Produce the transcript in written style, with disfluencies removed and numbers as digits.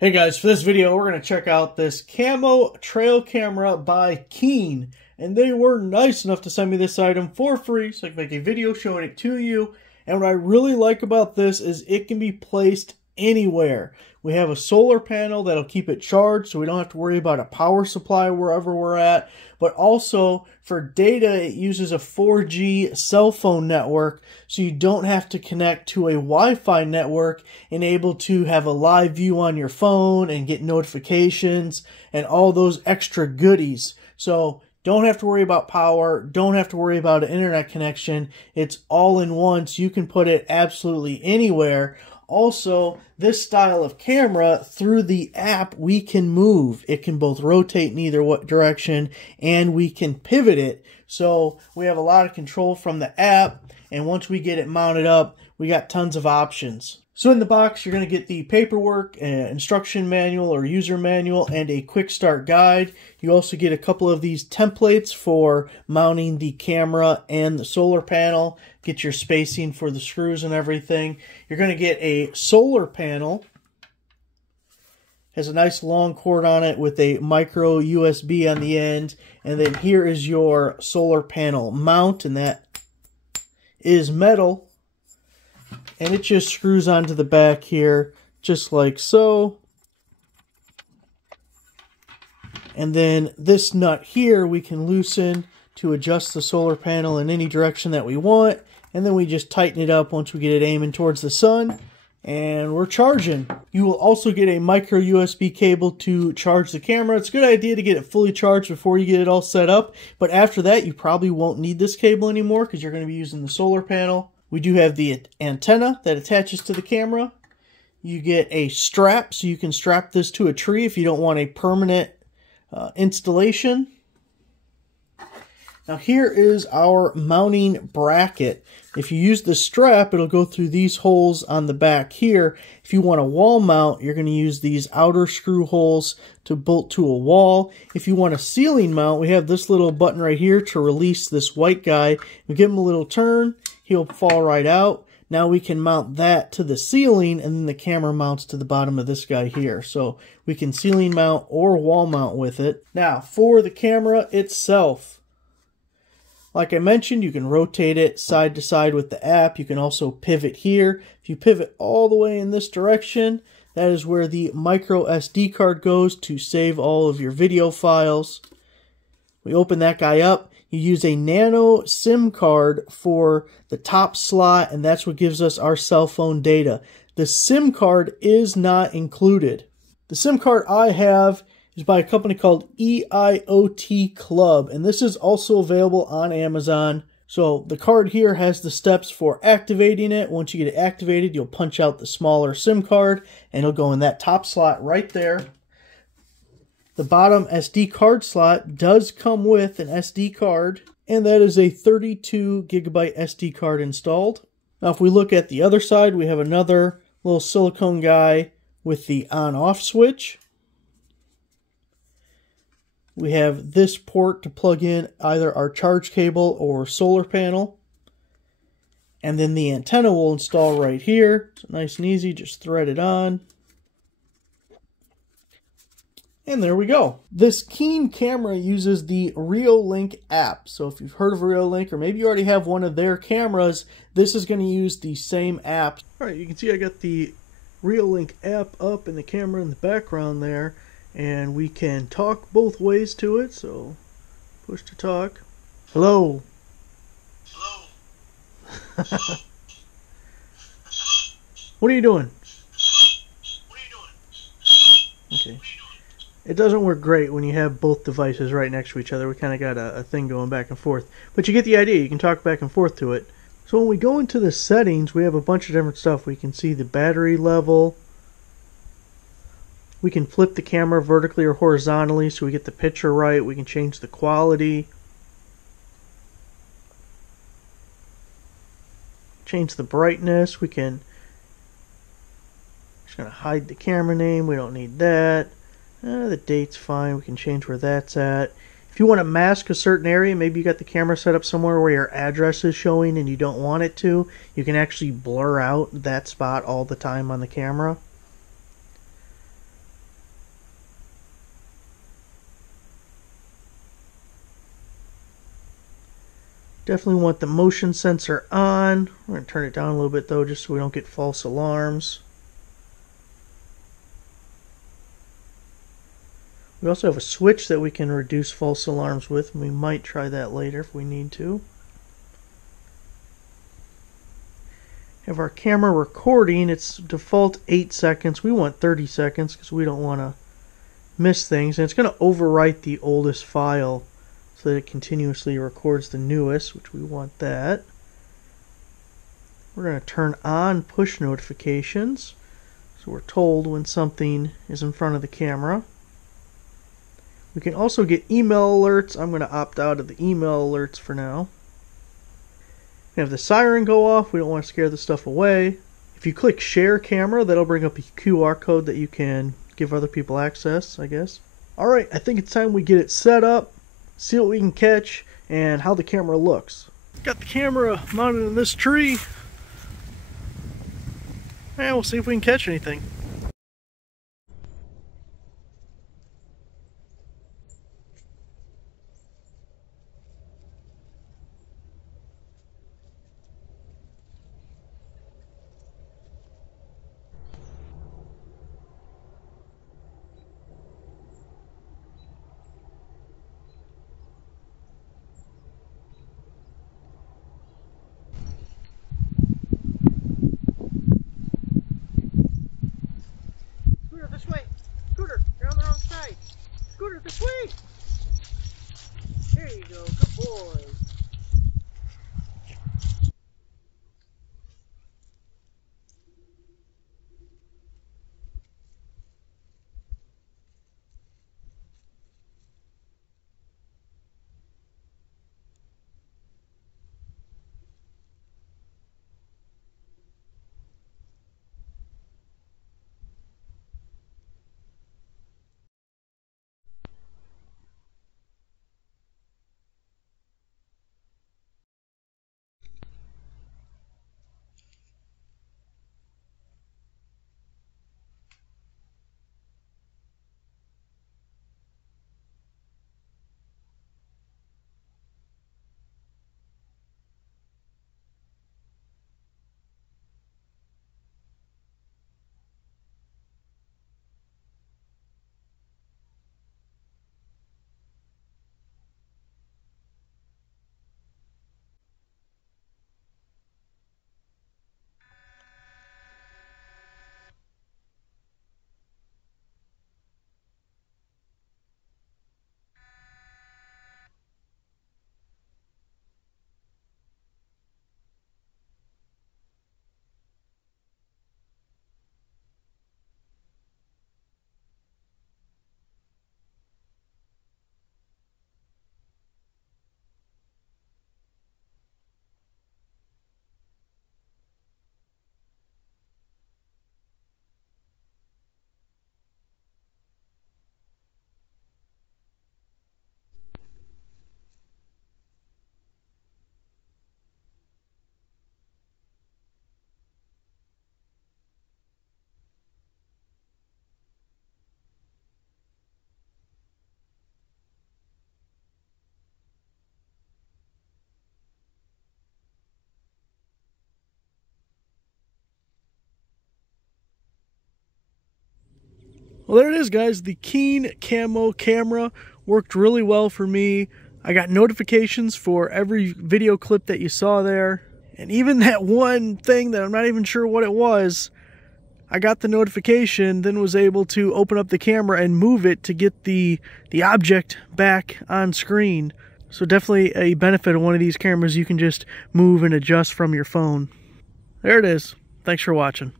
Hey guys, for this video we're going to check out this Camo trail camera by Keen. And they were nice enough to send me this item for free so I can make a video showing it to you. And what I really like about this is it can be placed anywhere. We have a solar panel that'll keep it charged so we don't have to worry about a power supply wherever we're at. But also for data, it uses a 4G cell phone network so you don't have to connect to a Wi-Fi network and able to have a live view on your phone and get notifications and all those extra goodies. So don't have to worry about power, don't have to worry about an internet connection. It's all in one, so you can put it absolutely anywhere. Also, this style of camera, through the app, we can move. It can both rotate in either direction, and we can pivot it. So we have a lot of control from the app, and once we get it mounted up, we got tons of options. So in the box, you're going to get the paperwork, instruction manual or user manual, and a quick start guide. You also get a couple of these templates for mounting the camera and the solar panel. Get your spacing for the screws and everything. You're going to get a solar panel. Has a nice long cord on it with a micro USB on the end. And then here is your solar panel mount, and that is metal. And it just screws onto the back here, just like so. And then this nut here we can loosen to adjust the solar panel in any direction that we want. And then we just tighten it up once we get it aiming towards the sun. And we're charging. You will also get a micro USB cable to charge the camera. It's a good idea to get it fully charged before you get it all set up. But after that, you probably won't need this cable anymore because you're going to be using the solar panel. We do have the antenna that attaches to the camera. You get a strap, so you can strap this to a tree if you don't want a permanent installation. Now here is our mounting bracket. If you use the strap, it'll go through these holes on the back here. If you want a wall mount, you're going to use these outer screw holes to bolt to a wall. If you want a ceiling mount, we have this little button right here to release this white guy. We give him a little turn. He'll fall right out. Now we can mount that to the ceiling, and then the camera mounts to the bottom of this guy here. So we can ceiling mount or wall mount with it. Now for the camera itself, like I mentioned, you can rotate it side to side with the app. You can also pivot here. If you pivot all the way in this direction, that is where the micro SD card goes to save all of your video files. We open that guy up. You use a nano SIM card for the top slot, and that's what gives us our cell phone data. The SIM card is not included. The SIM card I have is by a company called EIOT Club, and this is also available on Amazon. So the card here has the steps for activating it. Once you get it activated, you'll punch out the smaller SIM card, and it'll go in that top slot right there. The bottom SD card slot does come with an SD card, and that is a 32 gigabyte SD card installed. Now if we look at the other side, we have another little silicone guy with the on-off switch. We have this port to plug in either our charge cable or solar panel. And then the antenna will install right here. It's nice and easy, just thread it on. And there we go. This Keen camera uses the Reolink app. So if you've heard of Reolink, or maybe you already have one of their cameras, this is going to use the same app. All right, you can see I got the Reolink app up and the camera in the background there. And we can talk both ways to it. So push to talk. Hello. Hello. What are you doing? Okay. It doesn't work great when you have both devices right next to each other. We kind of got a thing going back and forth. But you get the idea. You can talk back and forth to it. So when we go into the settings, we have a bunch of different stuff. We can see the battery level. We can flip the camera vertically or horizontally so we get the picture right. We can change the quality. Change the brightness. We can... Just going to hide the camera name. We don't need that. The date's fine. We can change where that's at. If you want to mask a certain area, maybe you got the camera set up somewhere where your address is showing and you don't want it to, you can actually blur out that spot all the time on the camera. Definitely want the motion sensor on. We're going to turn it down a little bit though, just so we don't get false alarms. We also have a switch that we can reduce false alarms with, and we might try that later if we need to. Have our camera recording. It's default 8 seconds. We want 30 seconds because we don't want to miss things. And it's going to overwrite the oldest file so that it continuously records the newest, which we want that. We're going to turn on push notifications so we're told when something is in front of the camera. We can also get email alerts. I'm going to opt out of the email alerts for now. We have the siren go off. We don't want to scare the stuff away. If you click share camera, that'll bring up a QR code that you can give other people access, I guess. Alright, I think it's time we get it set up, see what we can catch, and how the camera looks. Got the camera mounted in this tree, and we'll see if we can catch anything. Scooter, this way! Scooter, you're on the wrong side! Scooter, this way! There you go, good boy! Well, there it is, guys. The Keen Camo camera worked really well for me. I got notifications for every video clip that you saw there. And even that one thing that I'm not even sure what it was, I got the notification, then was able to open up the camera and move it to get the object back on screen. So definitely a benefit of one of these cameras, you can just move and adjust from your phone. There it is. Thanks for watching.